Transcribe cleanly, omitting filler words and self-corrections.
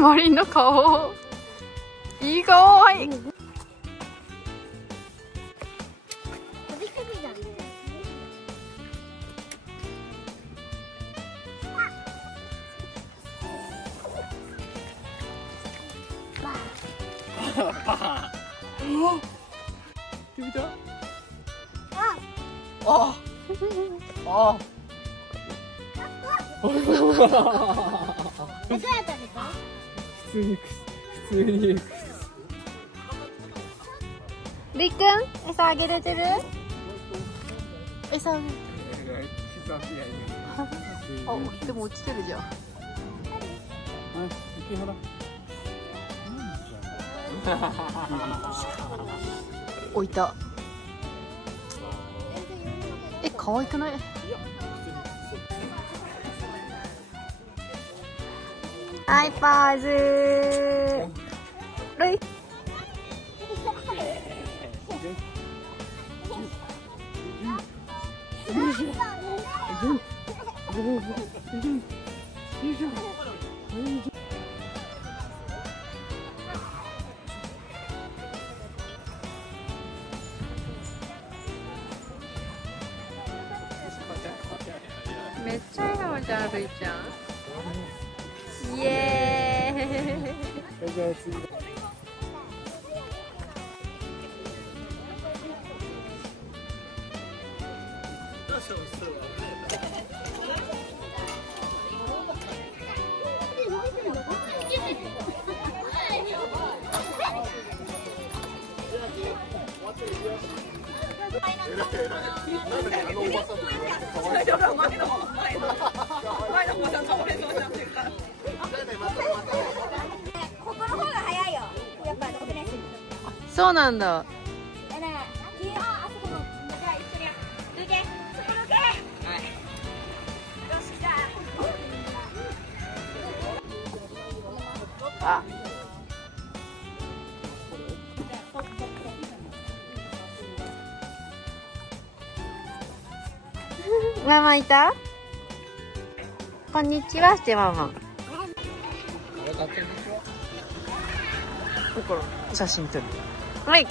マリンの顔。いい顔。はい。見た？あ。あ。どうやったんですか？普通に。りっくん、餌あげれてる？餌あげる。あ、でも落ちてるじゃん。置いた。可愛くない？はい、ポーズー。めっちゃ笑顔じゃん、るいちゃん。イエーイ。そうなんだ。あ。ママいた？こんにちはしてママ。写真撮る。はい。